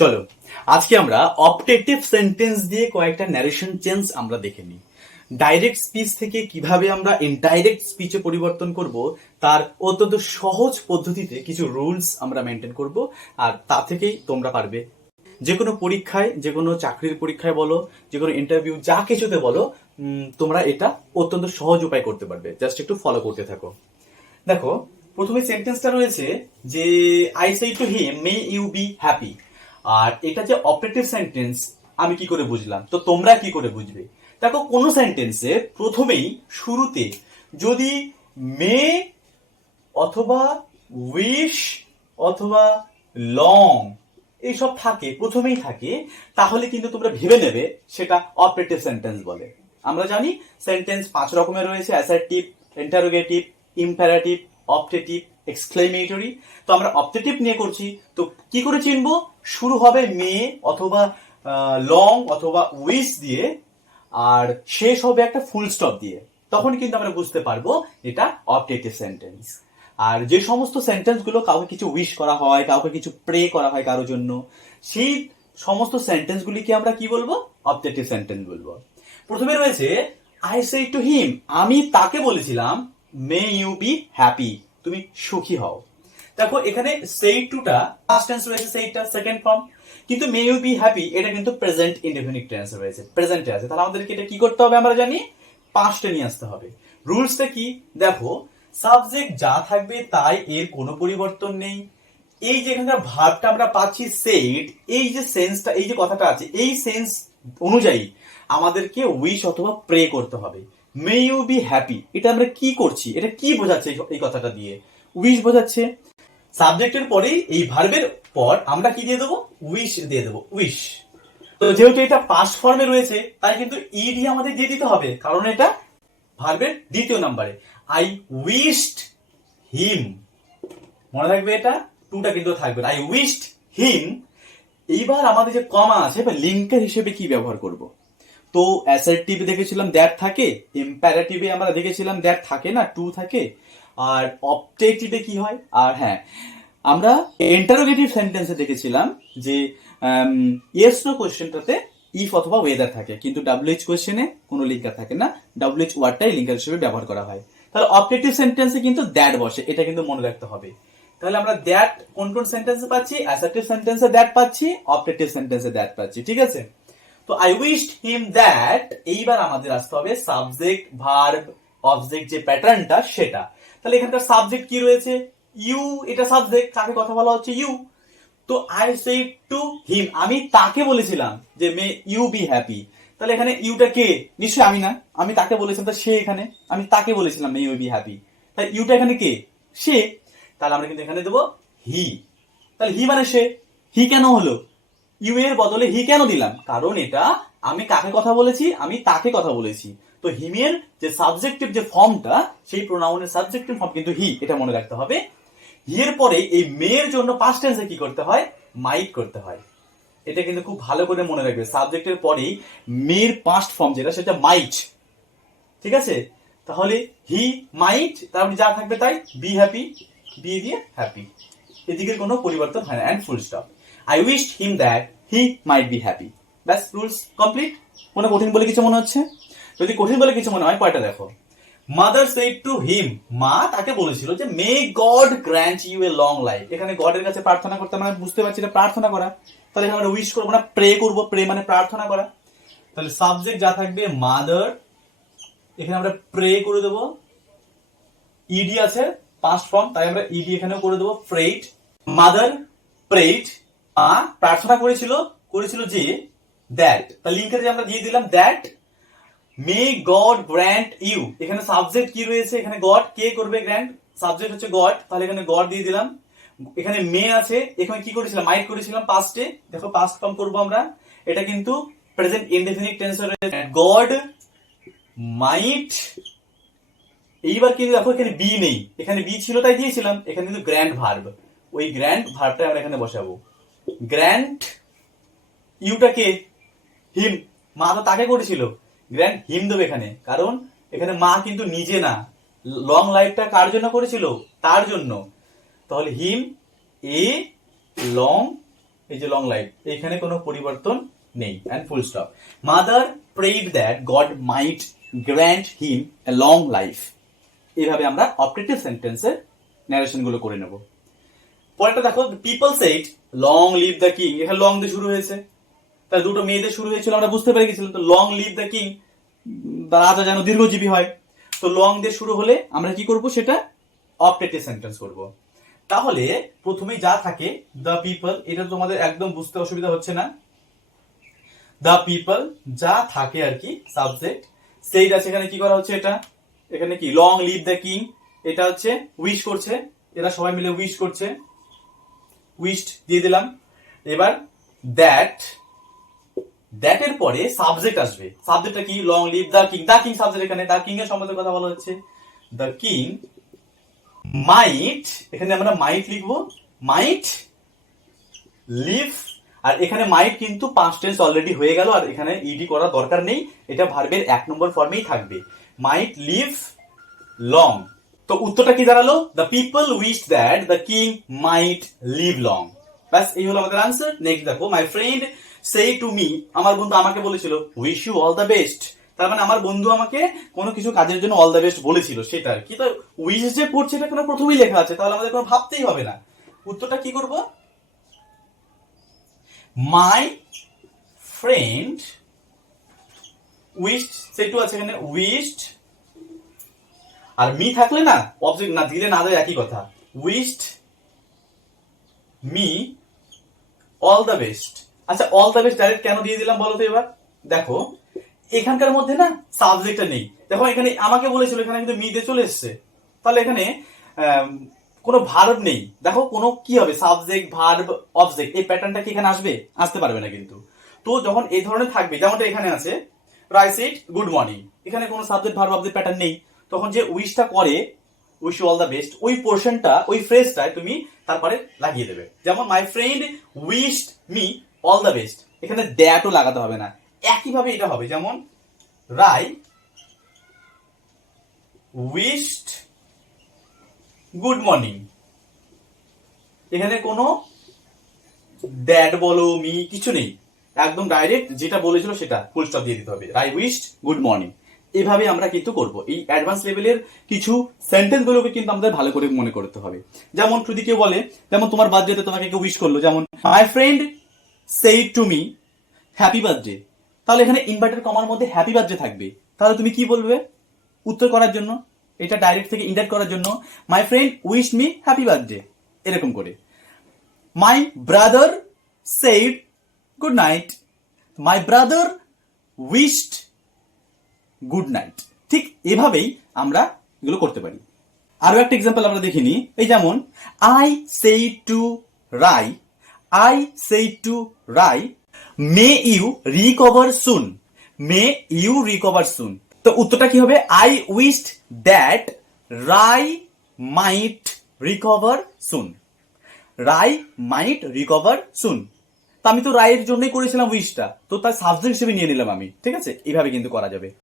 চলো আজকে আমরা অপটেটিভ সেন্টেন্স দিয়ে কয়েকটা ন্যারেশন চেঞ্জ আমরা দেখে নিই। ডাইরেক্ট স্পিচ থেকে কিভাবে আমরা ইনডাইরেক্ট স্পিচে পরিবর্তন করব তার অত্যন্ত সহজ পদ্ধতিতে কিছু রুলস আমরা মেনটেন করব, আর তা থেকেই তোমরা পারবে যে কোনো পরীক্ষায়, যে কোনো চাকরির পরীক্ষায় বলো, যে কোনো ইন্টারভিউ, যা কিছুতে বলো, তোমরা এটা অত্যন্ত সহজ উপায় করতে পারবে। জাস্ট একটু ফলো করতে থাকো। দেখো, প্রথমে সেন্টেন্সটা রয়েছে যে I say to him may you be happy. আর এটা যে অপারেটিভ সেন্টেন্স আমি কি করে বুঝলাম, তো তোমরা কি করে বুঝবে? দেখো, কোন সেন্টেন্সে প্রথমেই শুরুতে যদি মে অথবা উইশ অথবা লং এইসব থাকে, প্রথমেই থাকে, তাহলে কিন্তু তোমরা ভেবে নেবে সেটা অপারেটিভ সেন্টেন্স বলে। আমরা জানি সেন্টেন্স 5 রকমের রয়েছে: assertive, interrogative, imperative, optative, exclamatory. তো আমরা অপটেটিভ নিয়ে করছি, তো কি করে চিনবো? শুরু হবে মে অথবা লং অথবা উইশ দিয়ে, আর শেষ হবে একটা ফুল স্টপ দিয়ে। তখন কিন্তু আমরা বুঝতে পারবো এটা অপটেটিভ সেন্টেন্স। আর যে সমস্ত সেন্টেন্স গুলো কাউকে কিছু উইশ করা হয়, কাউকে কিছু প্রে করা হয় কারোর জন্য, সেই সমস্ত সেন্টেন্স গুলিকে আমরা কি বলবো? অপটেটিভ সেন্টেন্স বলবো। প্রথমে রয়েছে আই সে টু হিম, আমি তাকে বলেছিলাম মে ইউ বি হ্যাপি, তুমি সুখী হও। দেখো, এখানে সেই টুটা পাস্ট টেন্স রয়েছে, সেইটা সেকেন্ড ফর্ম, কিন্তু মে ইউ বি হ্যাপি এটা কিন্তু প্রেজেন্ট ইনডেফিনিট টেন্স রয়েছে, প্রেজেন্টে আছে। তাহলে আমাদেরকে এটা কি করতে হবে? আমরা জানি পাস্টে নিয়ে আসতে হবে। রুলসটা কি দেখো, সাবজেক্ট যা থাকবে তাই, এর কোনো পরিবর্তন নেই। এই যে এখানকার ভার্বটা আমরা পাচ্ছি সেড, এই যে সেন্সটা, এই যে কথাটা আছে, এই সেন্স অনুযায়ী আমাদেরকে উইশ অথবা প্রে করতে হবে। মে ইউ বি হ্যাপি, এটা আমরা কি করছি? এটা কি বোঝাচ্ছে এই কথাটা দিয়ে? উইশ বোঝাচ্ছে। সাবজেক্টের পরে এই ভার্বের পর আমরা কি দিয়ে দেবো? উইশ দিয়ে দেবো, উইশ। তো যেহেতু এটা পাস্ট ফর্মে রয়েছে, তাই কিন্তু ইডি আমাদের দিয়ে দিতে হবে, কারণ এটা ভার্বের দ্বিতীয় নাম্বারে। আই উইশড হিম, মনে রাখবে এটা, টুটা কিন্তু থাকবে। আই উইশড হিম। এইবার আমাদের যে কমা আছে, লিঙ্কের হিসেবে কি ব্যবহার করব? তো অ্যাসার্টিভ দেখেছিলাম দ্যাট থাকে, ইম্পারেটিভে আমরা দেখেছিলাম দ্যাট থাকে না, টু থাকে। আর অপটেটিভে কি হয়? আর হ্যাঁ, আমরা ইন্টারোগেটিভ সেন্টেন্সে দেখেছিলাম যে ইয়েস নো কোশ্চেনটাতে ইফ অথবা ওয়েদার থাকে, কিন্তু ডাব্লিউএইচ কোশ্চেনে কোনো লিঙ্কার থাকে না, ডাব্লিউএইচ ওয়ার্ডটাই লিঙ্কার হিসেবে ব্যবহার করা হয়। তাহলে অপটেটিভ সেন্টেন্সে কিন্তু দ্যাট বসে, এটা কিন্তু মনে রাখতে হবে। তাহলে আমরা দ্যাট কোন কোন সেন্টেন্সে পাচ্ছি? অ্যাসার্টিভ সেন্টেন্সে দ্যাট পাচ্ছি, অপটেটিভ সেন্টেন্সে দ্যাট পাচ্ছি, ঠিক আছে? তো আই উইশড হিম দ্যাট, এইবার আমাদের আসতে হবে সাবজেক্ট ভার্ব অবজেক্ট যে প্যাটার্নটা সেটা। তাহলে এখানকার সাবজেক্ট কি রয়েছে? ইউ, এটা সাবজেক্ট, কাকে কথা বলা হচ্ছে? ইউ। তো আই সেড টু হিম, আমি তাকে বলেছিলাম যে মে ইউ বি হ্যাপি। তাহলে এখানে ইউটা কে? নিশ্চয়ই আমি না, আমি তাকে বলেছিলাম, তা সে এখানে, আমি তাকে বলেছিলাম মে ইউ বি হ্যাপি। তাহলে ইউটা এখানে কে? সে। তাহলে আমরা কিন্তু এখানে দেবো হি। তাহলে হি মানে সে। হি কেন হলো? ইউ এর বদলে হি কেন দিলাম? কারণ এটা আমি কাকে কথা বলেছি? আমি তাকে কথা বলেছি। তো হিমের যে সাবজেক্টিভ যে ফর্মটা, সেই প্রোনাউনের সাবজেক্টিভ ফর্ম কিন্তু হি, এটা মনে রাখতে হবে। হি এর পরে এই মেয়ের জন্য পাস্ট টেন্সে কি করতে হয়? মাইট করতে হয়। এটা কিন্তু খুব ভালো করে মনে রাখবে, সাবজেক্টের পরেই মেয়ের পাস্ট ফর্ম যেটা, সেটা মাইট, ঠিক আছে? তাহলে হি মাইট, তারপরে যা থাকবে তাই, বি হ্যাপি, বি দিয়ে হ্যাপি, এদিকের কোনো পরিবর্তন হয় না, and full stop. I wished him that he might be happy. ব্যাস, রুলস কমপ্লিট। কোনো কঠিন বলে কিছু মনে হচ্ছে? যদি কঠিন বলে কিছু মনে হয়, কয়টা দেখো। মাদার সেড টু হিম, মা তাকে বলেছিল যে may God grant you a long life. এখানে গডের কাছে প্রার্থনা করতে, আমরা বুঝতে পারছি এটা প্রার্থনা করা। তাহলে এখানে আমরা উইশ করবো না, প্রে করবো। প্রে মানে প্রার্থনা করা। তাহলে সাবজেক্ট যা থাকবে মাদার, এখানে আমরা প্রে করে দেবো। ইডি আছে পাস্ট ফর্ম, তাই আমরা ইডি এখানেও করে দেবো, প্রেড। মাদার প্রেড, মা প্রার্থনা করেছিল, করেছিল যে দ্যাট, তা লিঙ্কে যে আমরা দিয়ে দিলাম that may God grant you. এখানে সাবজেক্ট কি রয়েছে? এখানে গড, কে করবে গ্র্যান্ট? সাবজেক্ট হচ্ছে গড, তাহলে এখানে গড দিয়ে দিলাম। এখানে মে আছে, এখানে কি করেছিলাম? মাইট করেছিলাম পাস্টে। দেখো পাস্ট ফর্ম করবো আমরা, এটা কিন্তু প্রেজেন্ট ইনডেফিনিট টেন্সে রয়েছে, গড মাইট। এইবার কিন্তু দেখো এখানে বি নেই, এখানে বি ছিল তাই দিয়েছিলাম, এখানে কিন্তু গ্র্যান্ড ভার্ব, ওই গ্র্যান্ড ভার্বটা আমরা এখানে বসাবো। গ্র্যান্ড ইউটা কে? হিম, মা তো তাকে করেছিল, গ্র্যান্ড হিম দেবে এখানে, কারণ এখানে মা কিন্তু নিজে না, লং লাইফটা কার জন্য করেছিল? তার জন্য। তাহলে হিম এ লং এই যে লং লাইফ, এখানে কোনো পরিবর্তন নেই, and full stop. Mother prayed that God might grant him a long life. এইভাবে আমরা অপটেটিভ সেন্টেন্সের ন্যারেশন গুলো করে নেব। পরেরটা দেখো, people said long live the king. এখানে লং দিয়ে শুরু হয়েছে, তাহলে দুটো মেয়েদের শুরু হয়েছিল, আমরা বুঝতে পেরে গেছিলাম। তো লং লিভ দ্য কিং, রাজা যেন দীর্ঘজীবী হয়। তো লং দিয়ে শুরু হলে আমরা কি করব, সেটা অপটেটিভ সেন্টেন্স করব। তাহলে প্রথমেই যা থাকে দ্য পিপল, এটা তোমাদের একদম বুঝতে অসুবিধা হচ্ছে না। দ্য পিপল যা থাকে আর কি, সাবজেক্ট। সেইড আছে, এখানে কি করা হচ্ছে, এটা এখানে কি লং লিভ দ্য কিং, এটা হচ্ছে উইশ করছে, এরা সবাই মিলে উইশ করছে, উইশড দিয়ে দিলাম। এবার দ্যাট, দ্যাট এর পরে সাবজেক্ট আসবে। সাবজেক্টটা কি, long live the king. The king subject, এখানে দ্য কিং এর সম্বন্ধে কথা বলা হচ্ছে। দ্য কিং মাইট, এখানে আমরা মাইট লিখবো, মাইট লিভ। আর এখানে মাইট কিন্তু পাস্ট টেন্স অলরেডি হয়ে গেল, আর এখানে ইডি করার দরকার নেই, এটা ভার্বের 1 নম্বর ফর্মেই থাকবে। Might live long. তো উত্তরটা কি দাঁড়ালো, the people wish that the king might live long. ব্যাস, এই হলো আমাদের আনসার। নেক্সট দেখো, my friend say to me, আমার বন্ধু আমাকে বলেছিল wish you all the best. তার মানে আমার বন্ধু আমাকে কোনো কিছু কাজের জন্য অল দ্য বেস্ট বলেছিল, সেটা আর কি। তো উইশ যে পড়ছে এটা কোনো প্রথমেই লেখা আছে, তাহলে আমাদের কোনো ভাবতেই হবে না। উত্তরটা কি করব, my friend wished, say to আছে এখানে, উইশড। আর মি থাকলে না, অবজেক্ট না দিলে না দেয় একই কথা, wished me all the best. আচ্ছা, অল দ্য বেস্ট ডাইরেক্ট কেন দিয়ে দিলাম বলো তো এবার। দেখো এখানকার মধ্যে না সাবজেক্টটা নেই, দেখো এখানে আমাকে বলেছিল, এখানে কিন্তু মি দিয়ে চলে এসছে, তাহলে এখানে কোনো ভার্ব নেই। দেখো কোনো কি হবে, সাবজেক্ট ভার্ব অবজেক্ট, এই প্যাটার্নটা কি এখানে আসবে, আসতে পারবে না কিন্তু। তো যখন এই ধরনের থাকবে, যেমনটা এখানে আছে রাই সেড গুড মর্নিং, এখানে কোনো সাবজেক্ট ভার্ব অবজেক্ট প্যাটার্ন নেই, তখন যে উইশটা করে wish you all the best, ওই পোর্শনটা, ওই ফ্রেজটায় তুমি তারপরে লাগিয়ে দেবে। যেমন my friend wished me all the best, এখানে দ্যাটও লাগাতে হবে না, একইভাবে এটা হবে। যেমন রাই উইশড গুড মর্নিং, এখানে কোনো দ্যাট বলো মি কিছু নেই, একদম ডাইরেক্ট যেটা বলেছিল সেটা ফুল স্টপ দিয়ে দিতে হবে, রাই উইশড গুড মর্নিং। এভাবে আমরা কিন্তু করব। এই অ্যাডভান্স লেভেলের কিছু সেন্টেন্স গুলোকে কিন্তু আমাদের ভালো করে মনে করতে হবে। যেমন যদি কেউ বলে, যেমন তোমার বার্থডেতে তোমাকে কেউ উইশ করলো, যেমন my friend said to me happy birthday, তাহলে এখানে ইনভার্টেড কমার মধ্যে হ্যাপি বার্থডে থাকবে, তাহলে তুমি কি বলবে উত্তর করার জন্য, এটা ডাইরেক্ট থেকে ইনডাইরেক্ট করার জন্য, my friend wish me happy birthday, এরকম করে। My brother said good night, my brother wished good night. ঠিক এভাবেই আমরা এগুলো করতে পারি। আরো একটা এক্সাম্পল আমরা দেখিনি, এই যেমন I say to Rai, I say to Rai may you recover soon, may you recover soon. তো উত্তরটা কি হবে, I wished that Rai might recover soon, Rai might recover soon. তা আমি তো রায়ের জন্যই করেছিলাম উইশটা, তো তার সাবজেক্ট হিসেবে নিয়ে নিলাম আমি, ঠিক আছে। এইভাবে কিন্তু করা যাবে।